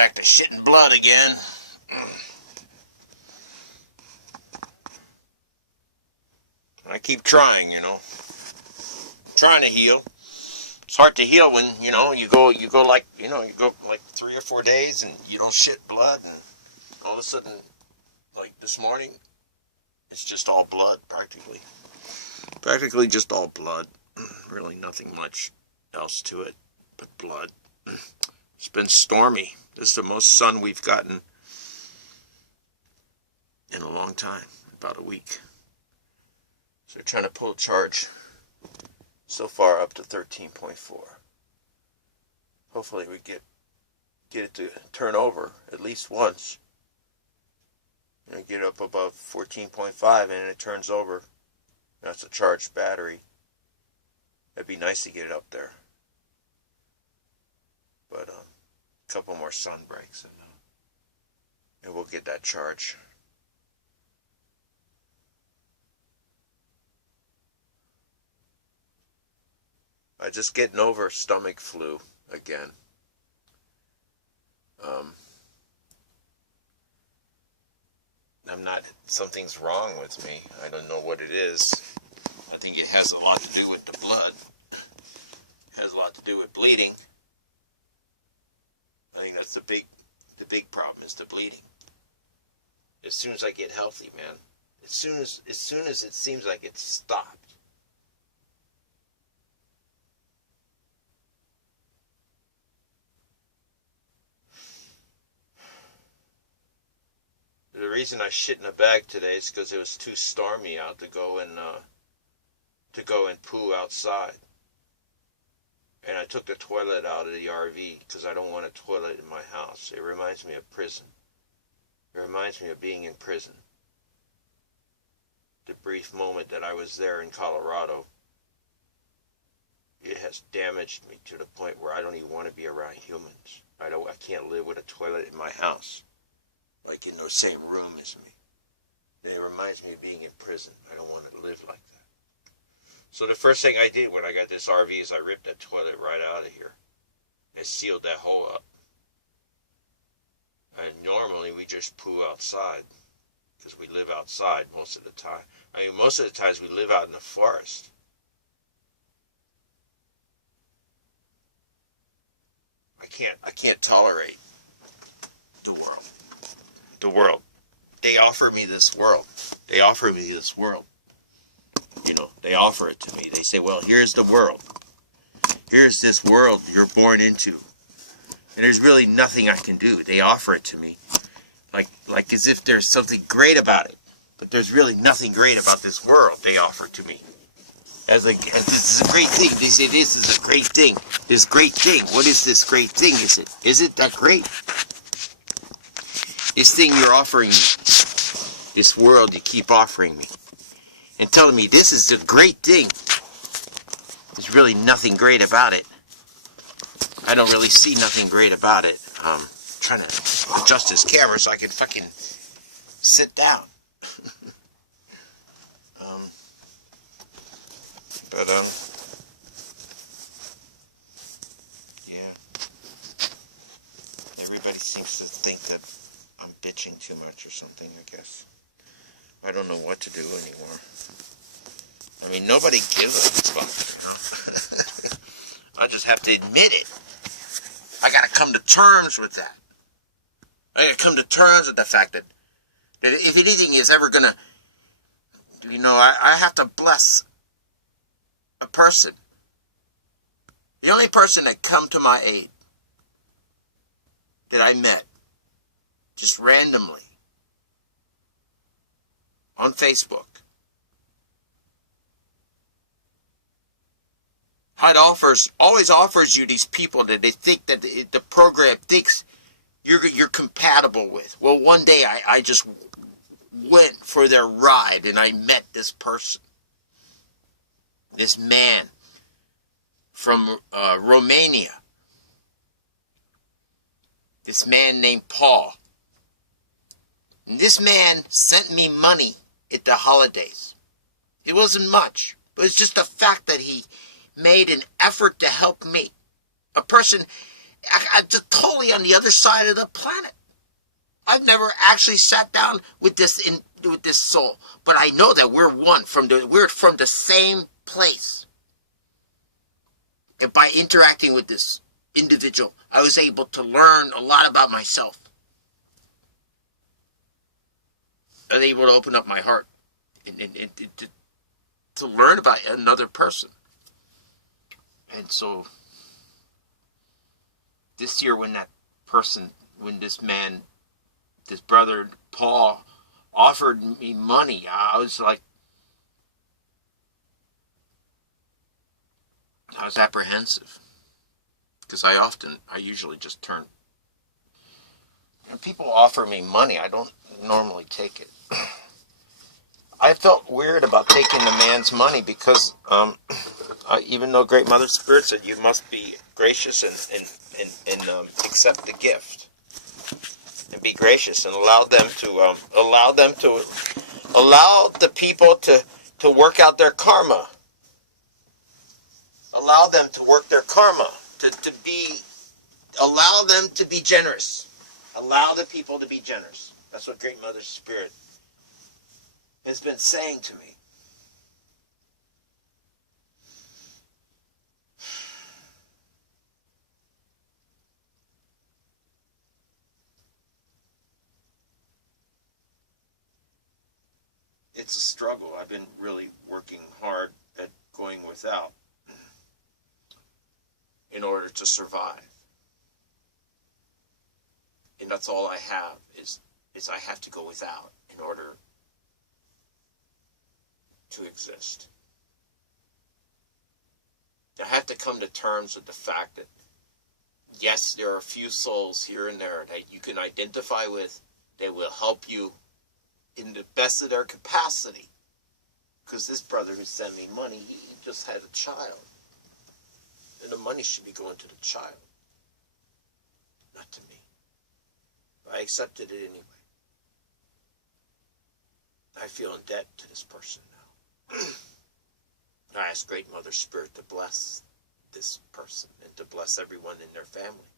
back to shitting blood again. I keep trying, trying to heal. It's hard to heal when, you go like 3 or 4 days and you don't shit blood, and all of a sudden, like this morning, it's just all blood, practically. Practically just all blood. Really nothing much else to it but blood. It's been stormy. This is the most sun we've gotten in a long time, about a week. So we're trying to pull charge. So far up to 13.4. Hopefully we get it to turn over at least once. Get up above 14.5 and it turns over. That's a charged battery. It'd be nice to get it up there. But a couple more sun breaks and we'll get that charge. I'm just getting over stomach flu again. Something's wrong with me. I don't know what it is. I think it has a lot to do with the blood. It has a lot to do with bleeding. I think that's the big problem is the bleeding. As soon as I get healthy, man, as soon as it seems like it's stopped, the reason I shit in a bag today is because it was too stormy out to go and poo outside. And I took the toilet out of the RV because I don't want a toilet in my house. It reminds me of prison. It reminds me of being in prison. The brief moment that I was there in Colorado, it has damaged me to the point where I don't even want to be around humans. I can't live with a toilet in my house, like in the same room as me. It reminds me of being in prison. I don't want to live like that. So the first thing I did when I got this RV is I ripped that toilet right out of here and sealed that hole up. And normally we just poo outside because we live outside most of the time. I mean, most of the times we live out in the forest. I can't tolerate the world. The world. They offer me this world. They offer me this world. They offer it to me. They say, well, here's the world. Here's this world you're born into. And there's really nothing I can do. They offer it to me. Like as if there's something great about it. But there's really nothing great about this world they offer to me. As this is a great thing. They say this is a great thing. This great thing. What is this great thing? Is it that great? This thing you're offering me. This world you keep offering me. And telling me this is the great thing. There's really nothing great about it. I don't really see nothing great about it. Trying to adjust this camera so I can fucking sit down. Yeah. Everybody seems to think that I'm bitching too much or something, I guess. I don't know what to do anymore. I mean, nobody gives a fuck. I just have to admit it. I gotta come to terms with that. I gotta come to terms with the fact that if anything is ever gonna, I have to bless a person. The only person that come to my aid that I met just randomly on Facebook. Always offers you these people that they think that the program thinks you're compatible with. Well, one day I just went for their ride and I met this person. This man from Romania. This man named Paul. And this man sent me money at the holidays. It wasn't much, but it's just the fact that he made an effort to help me. A person I'm just totally on the other side of the planet. I've never actually sat down with this soul, but I know that we're we're from the same place. And by interacting with this individual, I was able to learn a lot about myself. I was able to open up my heart and to learn about another person. And so this year when this brother Paul offered me money, I was apprehensive. Because I usually just turn. When people offer me money, I don't normally take it. I felt weird about taking the man's money because even though Great Mother Spirit said you must be gracious and accept the gift and be gracious and allow the people to work out their karma. Allow them to work their karma, allow them to be generous. Allow the people to be generous. That's what Great Mother Spirit has been saying to me. It's a struggle. I've been really working hard at going without in order to survive. And that's all I have is I have to go without in order to exist. I have to come to terms with the fact that, yes, there are a few souls here and there that you can identify with. They will help you in the best of their capacity. Because this brother who sent me money, he just had a child. And the money should be going to the child, not to me. I accepted it anyway. I feel in debt to this person now. I ask Great Mother Spirit to bless this person and to bless everyone in their family.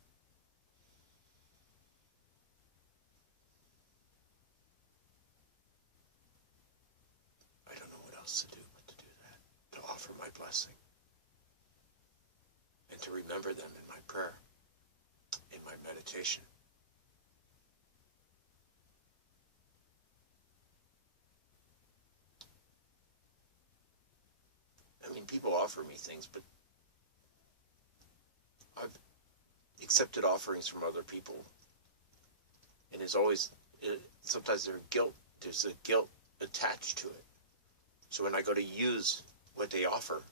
I don't know what else to do but to do that, to offer my blessing and to remember them in my prayer, in my meditation. I mean, people offer me things, but I've accepted offerings from other people, and sometimes there's a guilt attached to it. So when I go to use what they offer,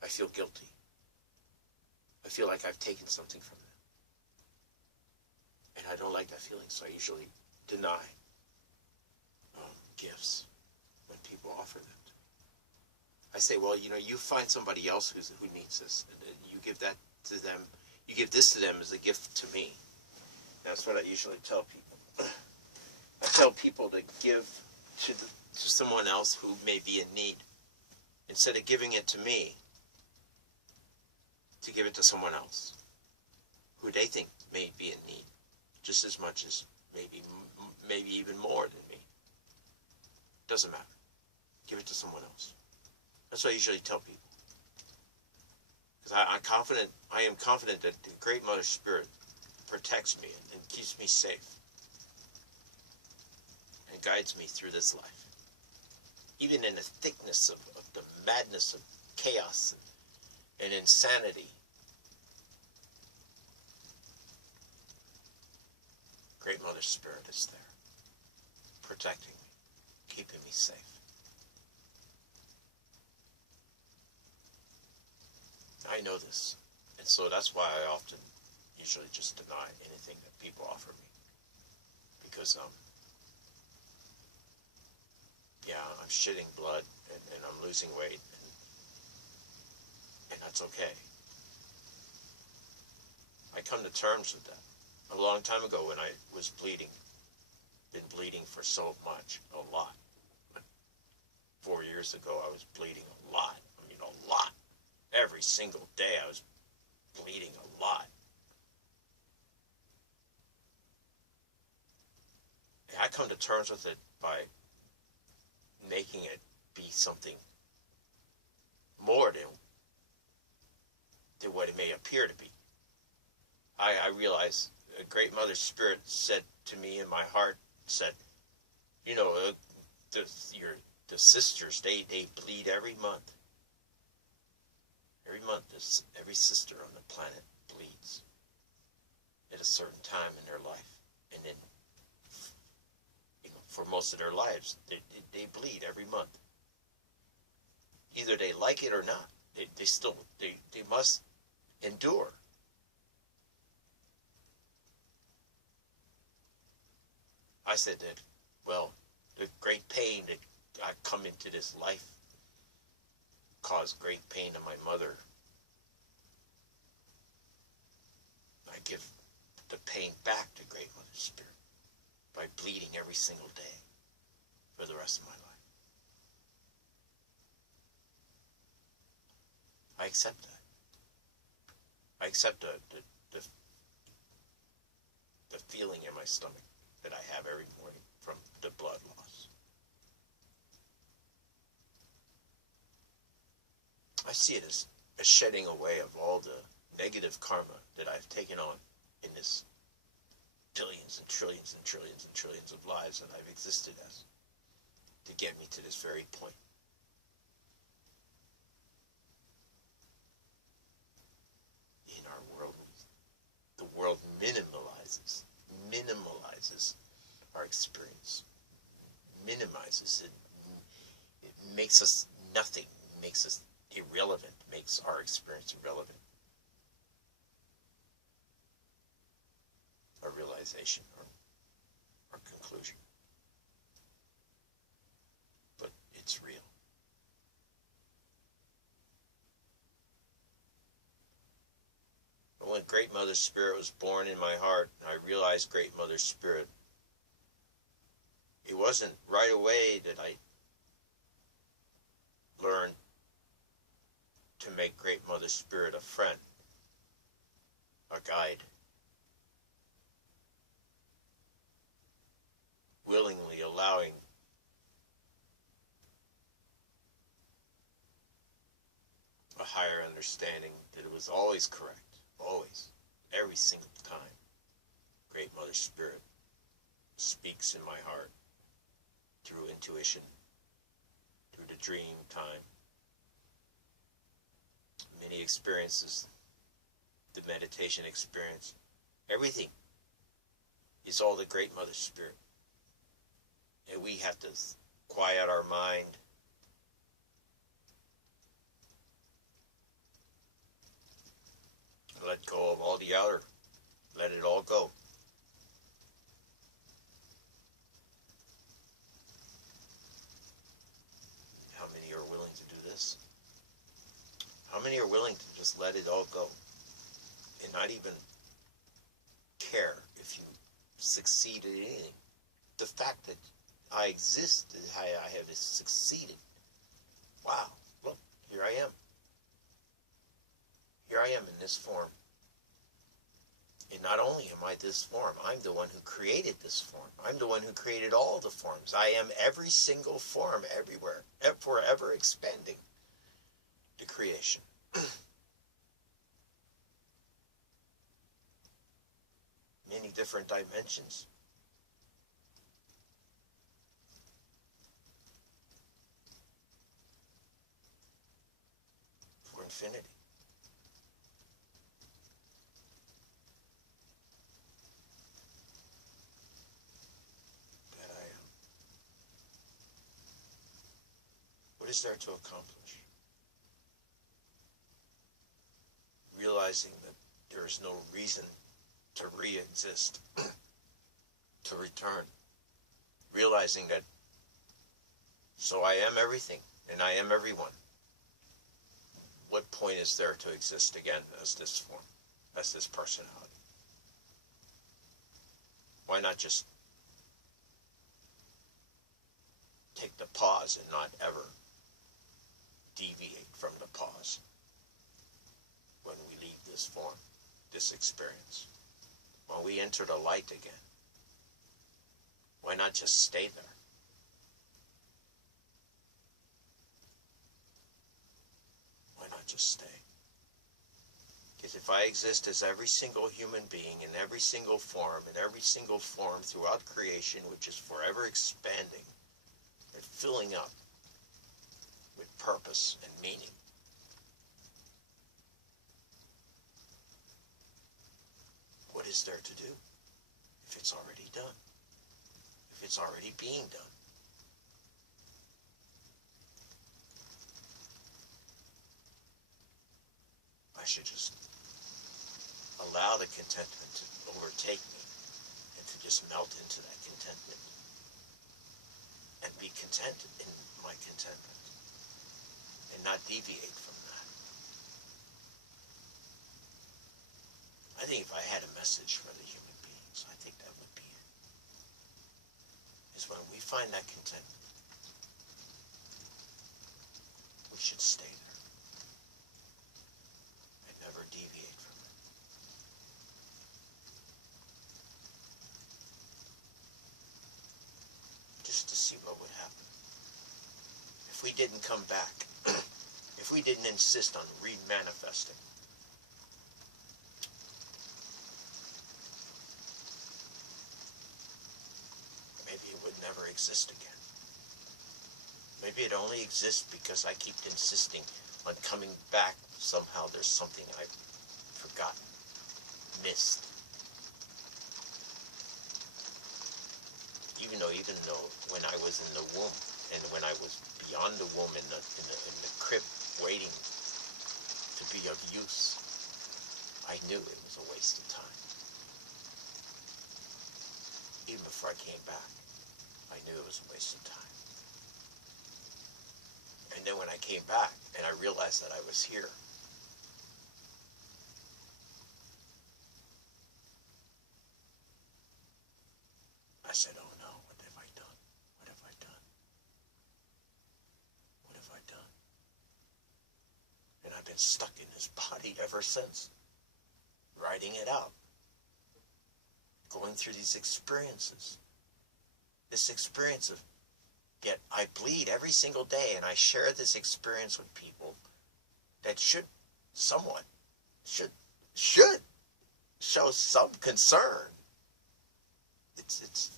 I feel guilty. I feel like I've taken something from them. And I don't like that feeling, so I usually deny gifts when people offer them. I say, well, you find somebody else who needs this, and you give that to them. You give this to them as a gift to me. That's what I usually tell people. I tell people to give to someone else who may be in need. Instead of giving it to me, to give it to someone else who they think may be in need, just as much as maybe even more than me. Doesn't matter. Give it to someone else. That's what I usually tell people. Because I am confident that the Great Mother Spirit protects me and keeps me safe and guides me through this life. Even in the thickness of the madness of chaos and insanity, Great Mother Spirit is there, protecting me, keeping me safe. I know this, and so that's why I often usually just deny anything that people offer me, because I'm shitting blood and I'm losing weight, and that's okay. I come to terms with that. A long time ago when I was been bleeding for so much, a lot. 4 years ago I was bleeding a lot. I mean, a lot. Every single day I was bleeding a lot. I come to terms with it by making it be something more than what it may appear to be. I realize a great mother spirit said to me in my heart, said, you know, the sisters, they bleed every month. Every month, every sister on the planet bleeds at a certain time in their life. And then, you know, for most of their lives, they bleed every month. Either they like it or not. They must endure. I said that, well, the great pain that I come into this life caused great pain to my mother. I give the pain back to Great Mother Spirit by bleeding every single day for the rest of my life. I accept that. I accept the feeling in my stomach that I have every morning from the blood loss. I see it as a shedding away of all the negative karma that I've taken on in this billions and trillions and trillions and trillions of lives that I've existed as, to get me to this very point. In our world, the world minimalizes our experience, minimizes it. It makes us nothing, makes us irrelevant, makes our experience irrelevant. A realization or conclusion. But it's real. When Great Mother Spirit was born in my heart, I realized Great Mother Spirit. It wasn't right away that I learned to make Great Mother Spirit a friend, a guide, willingly allowing a higher understanding that it was always correct, always, every single time. Great Mother Spirit speaks in my heart through intuition, through the dream time, many experiences, the meditation experience, everything is all the Great Mother Spirit. And we have to quiet our mind, let go of all the outer, let it all go. How many are willing to do this? How many are willing to just let it all go and not even care if you succeed at anything? The fact that I exist, I have succeeded. Wow, look, here I am. Here I am in this form. And not only am I this form, I'm the one who created this form. I'm the one who created all the forms. I am every single form everywhere, forever expanding the creation. Many different dimensions. For infinity. That I am. What is there to accomplish? Realizing that there is no reason to re-exist, to return. Realizing that, so I am everything, and I am everyone. What point is there to exist again as this form, as this personality? Why not just take the pause and not ever deviate from the pause when we leave this form, this experience? When we enter the light again, Why not just stay there? Why not just stay? Because if I exist as every single human being in every single form throughout creation, which is forever expanding and filling up with purpose and meaning, what is there to do if it's already done? If it's already being done? I should just allow the contentment to overtake me and to just melt into that contentment and be content in my contentment and not deviate from that. I think if I had a message for the human beings, I think that would be it. Is when we find that contentment, we should stay there and never deviate from it. Just to see what would happen. If we didn't come back, if we didn't insist on re-manifesting, maybe it would never exist again. Maybe it only exists because I keep insisting on coming back. Somehow there's something I've forgotten, missed. Even though when I was in the womb and when I was beyond the womb in the crib waiting to be of use, I knew it was a waste of time. Even before I came back, I knew it was a waste of time. And then when I came back and I realized that I was here, I said, oh no, what have I done? What have I done? What have I done? And I've been stuck in this body ever since, writing it out, going through these experiences. This experience of, yet I bleed every single day, and I share this experience with people that should show some concern. It's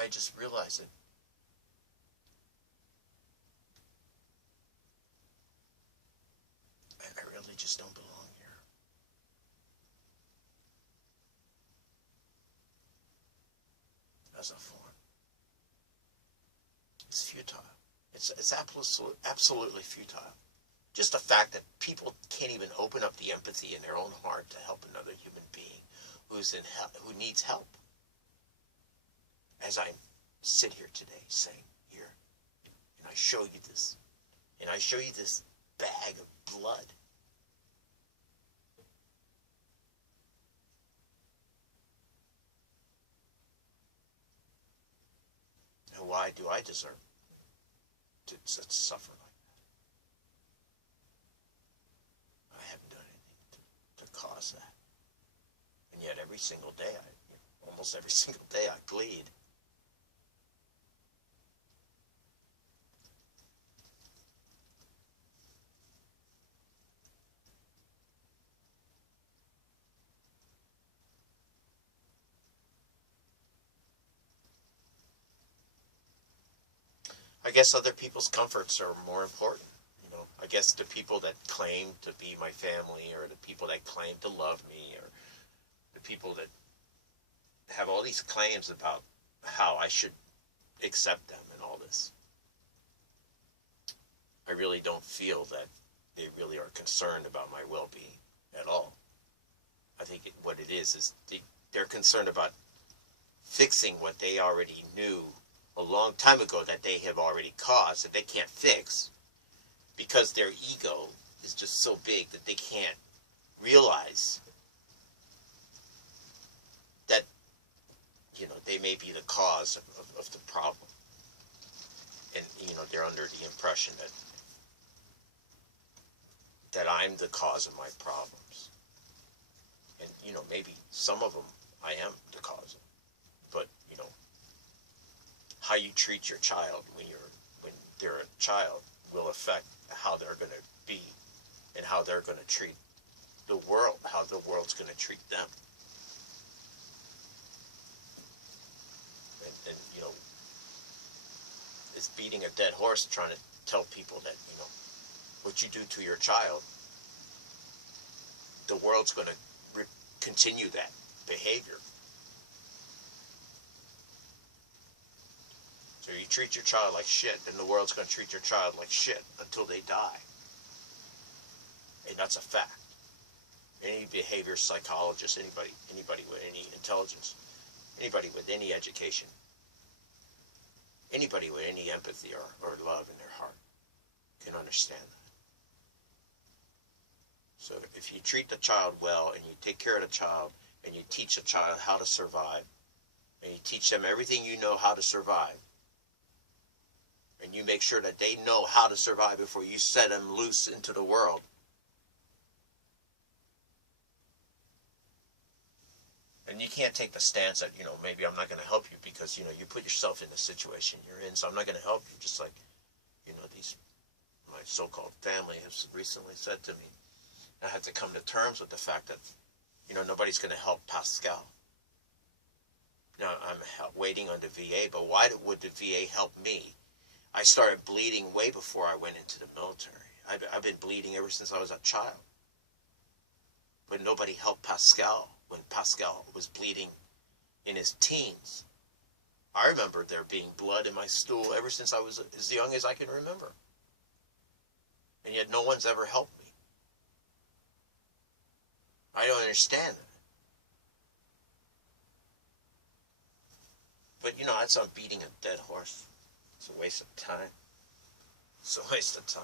I just realized it. I really just don't belong here. As a form. It's futile. It's absolutely futile. Just the fact that people can't even open up the empathy in their own heart to help another human being who's in help, who needs help. As I sit here today saying, here, and I show you this, and I show you this bag of blood. And why do I deserve to suffer like that? I haven't done anything to cause that. And yet every single day, almost every single day I bleed. I guess other people's comforts are more important. I guess the people that claim to be my family, or the people that claim to love me, or the people that have all these claims about how I should accept them and all this. I really don't feel that they really are concerned about my well-being at all. I think what it is they're concerned about fixing what they already knew a long time ago that they have already caused, that they can't fix, because their ego is just so big that they can't realize that, they may be the cause of the problem. And, they're under the impression that that I'm the cause of my problems. And, maybe some of them I am the cause of. But, how you treat your child when they're a child will affect how they're going to be and how they're going to treat the world, how the world's going to treat them. And it's beating a dead horse trying to tell people that, what you do to your child, the world's going to continue that behavior. So you treat your child like shit, then the world's going to treat your child like shit until they die. And that's a fact. Any behavior psychologist, anybody with any intelligence, anybody with any education, anybody with any empathy or love in their heart can understand that. So if you treat the child well and you take care of the child and you teach the child how to survive and you teach them everything you know how to survive, and you make sure that they know how to survive before you set them loose into the world, and you can't take the stance that, maybe I'm not going to help you because, you put yourself in the situation you're in, so I'm not going to help you. Just like, my so-called family has recently said to me, I had to come to terms with the fact that, nobody's going to help Pascal. Now, I'm waiting on the VA, but why would the VA help me? I started bleeding way before I went into the military. I've been bleeding ever since I was a child. But nobody helped Pascal when Pascal was bleeding in his teens. I remember there being blood in my stool ever since I was as young as I can remember. And yet no one's ever helped me. I don't understand it. But, that's on beating a dead horse. It's a waste of time. It's a waste of time.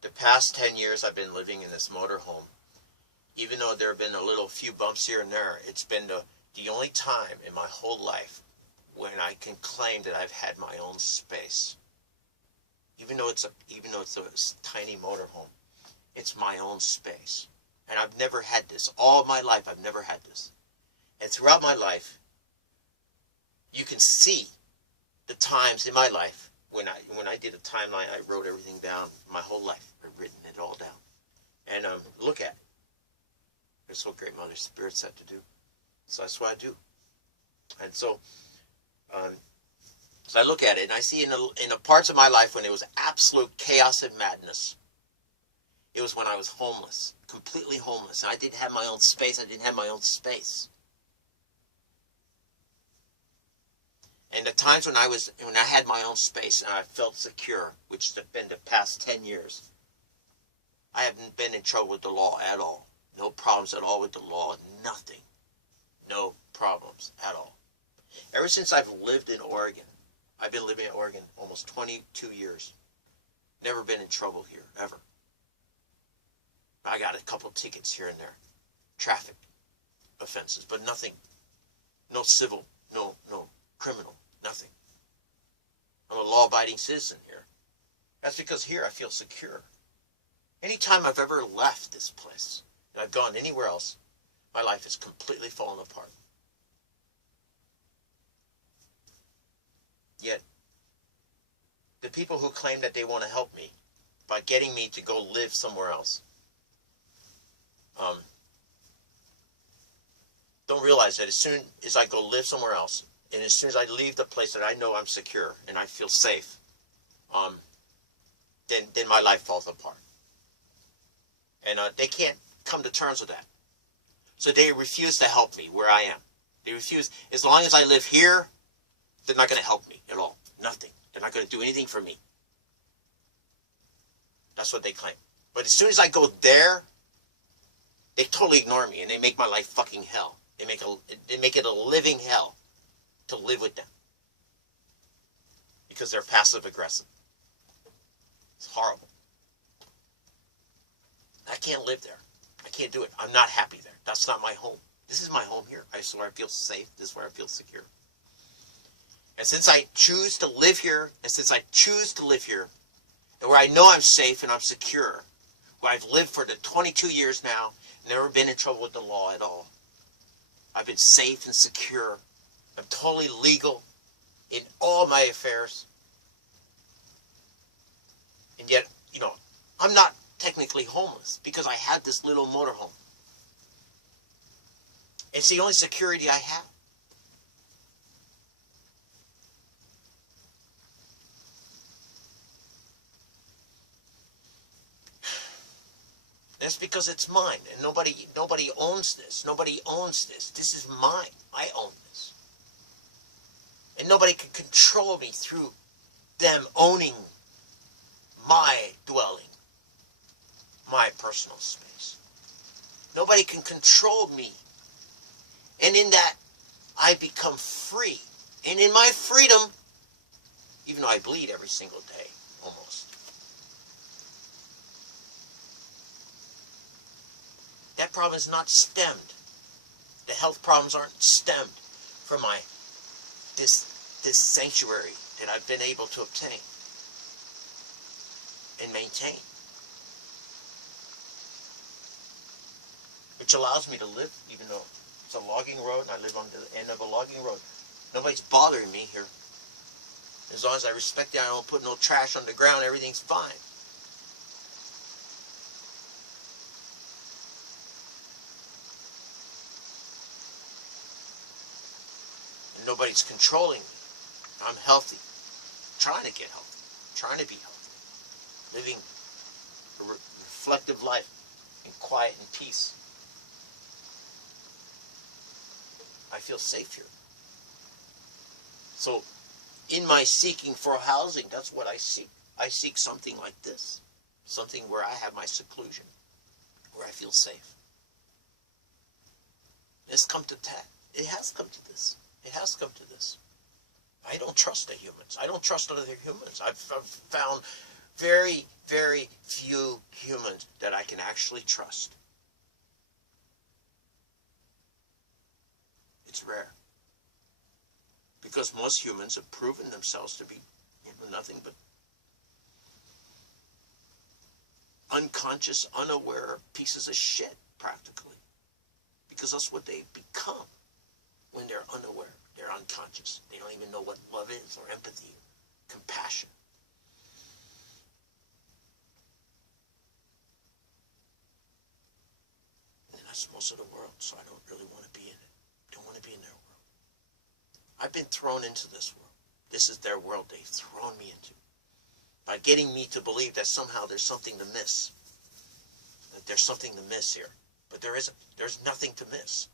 The past 10 years I've been living in this motorhome. Even though there have been a few bumps here and there, it's been the only time in my whole life when I can claim that I've had my own space. Even though it's a tiny motorhome, it's my own space. And I've never had this. All my life, I've never had this. And throughout my life, you can see the times in my life when I did a timeline, I wrote everything down, my whole life. I've written it all down. And look at it. That's what Great Mother Spirit said to do. So that's what I do. And so I look at it and I see in the parts of my life when it was absolute chaos and madness, it was when I was homeless, completely homeless. And I didn't have my own space. I didn't have my own space. And the times when I had my own space and I felt secure, which has been the past 10 years, I haven't been in trouble with the law at all. No problems at all with the law. Nothing. No problems at all. Ever since I've lived in Oregon, I've been living in Oregon almost 22 years. Never been in trouble here, ever. I got a couple tickets here and there. Traffic offenses, but nothing. No civil, no criminal, nothing. I'm a law-abiding citizen here. That's because here I feel secure. Anytime I've ever left this place, and I've gone anywhere else, my life has completely fallen apart. Yet, the people who claim that they want to help me by getting me to go live somewhere else, don't realize that as soon as I go live somewhere else, and as soon as I leave the place that I know I'm secure and I feel safe, then my life falls apart. And they can't come to terms with that. So they refuse to help me where I am. They refuse. As long as I live here, they're not going to help me at all. Nothing. They're not going to do anything for me. That's what they claim. But as soon as I go there, they totally ignore me and they make my life fucking hell. They make it a living hell to live with them. Because they're passive aggressive. It's horrible. I can't live there. I can't do it. I'm not happy there. That's not my home. This is my home here. This is where I feel safe. This is where I feel secure. And since I choose to live here, and where I know I'm safe and I'm secure, where I've lived for the 22 years now, never been in trouble with the law at all. I've been safe and secure. I'm totally legal in all my affairs. And yet, I'm not technically homeless because I had this little motorhome. It's the only security I have. That's because it's mine, and nobody owns this. Nobody owns this. This is mine. I own this. And nobody can control me through them owning my dwelling, my personal space. Nobody can control me. And in that, I become free. And in my freedom, even though I bleed every single day, almost, that problem is not stemmed. The health problems aren't stemmed from this sanctuary that I've been able to obtain and maintain, which allows me to live, even though it's a logging road and I live on the end of a logging road. Nobody's bothering me here. As long as I respect it, I don't put no trash on the ground, everything's fine. And nobody's controlling me. I'm healthy. Trying to get healthy. Trying to be healthy. Living a reflective life in quiet and peace. I feel safe here. So, in my seeking for housing, that's what I seek. I seek something like this. Something where I have my seclusion. Where I feel safe. It's come to that. It has come to this. It has come to this. I don't trust the humans. I don't trust other humans. I've found very, very few humans that I can actually trust. It's rare. Because most humans have proven themselves to be nothing but unconscious, unaware pieces of shit, practically. Because that's what they become when they're unaware. They're unconscious. They don't even know what love is, or empathy, or compassion. And that's most of the world, so I don't really want to be in it. Don't want to be in their world. I've been thrown into this world. This is their world they've thrown me into. By getting me to believe that somehow there's something to miss. That there's something to miss here. But there isn't. There's nothing to miss.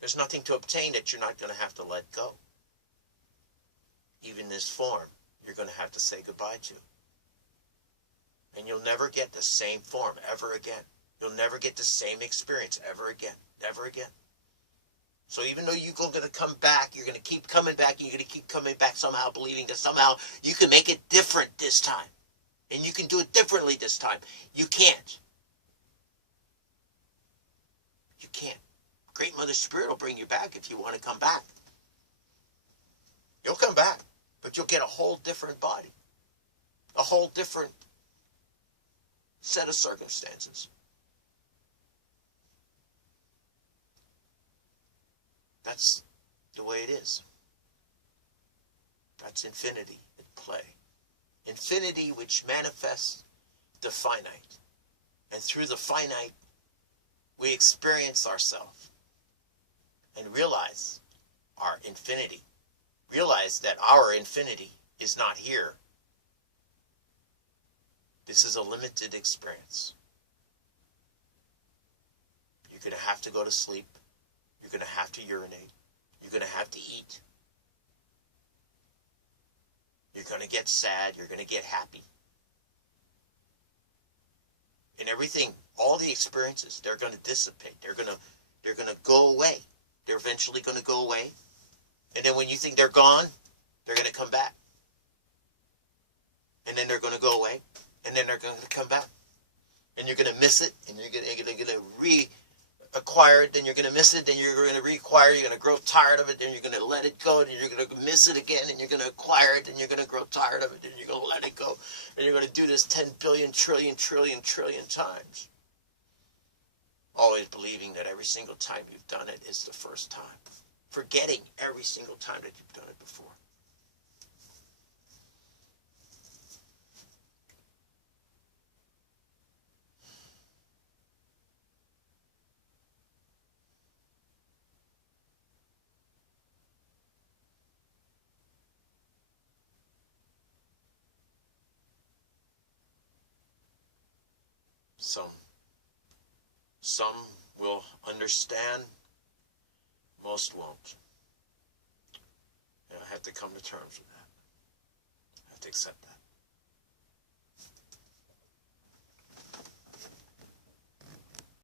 There's nothing to obtain that you're not going to have to let go. Even this form, you're going to have to say goodbye to. And you'll never get the same form ever again. You'll never get the same experience ever again. Ever again. So even though you're going to come back, you're going to keep coming back, and you're going to keep coming back somehow, believing that somehow you can make it different this time. And you can do it differently this time. You can't. You can't. Great Mother Spirit will bring you back if you want to come back. You'll come back, but you'll get a whole different body. A whole different set of circumstances. That's the way it is. That's infinity at play. Infinity which manifests the finite. And through the finite, we experience ourselves and realize our infinity. Realize that our infinity is not here. This is a limited experience. You're going to have to go to sleep. You're going to have to urinate. You're going to have to eat. You're going to get sad. You're going to get happy. And everything, all the experiences, they're going to dissipate. They're going to go away. They're eventually going to go away. And then when you think they're gone, they're going to come back. And then they're going to go away. And then they're going to come back. And you're going to miss it. And you're going to acquire it, then you're going to miss it, then you're going to reacquire, you're going to grow tired of it, then you're going to let it go, then you're going to miss it again, and you're going to acquire it, then you're going to grow tired of it, then you're going to let it go, and you're going to do this 10 billion, trillion times. Always believing that every single time you've done it is the first time. Forgetting every single time that you've done it before. Some will understand, most won't. And I have to come to terms with that. I have to accept that.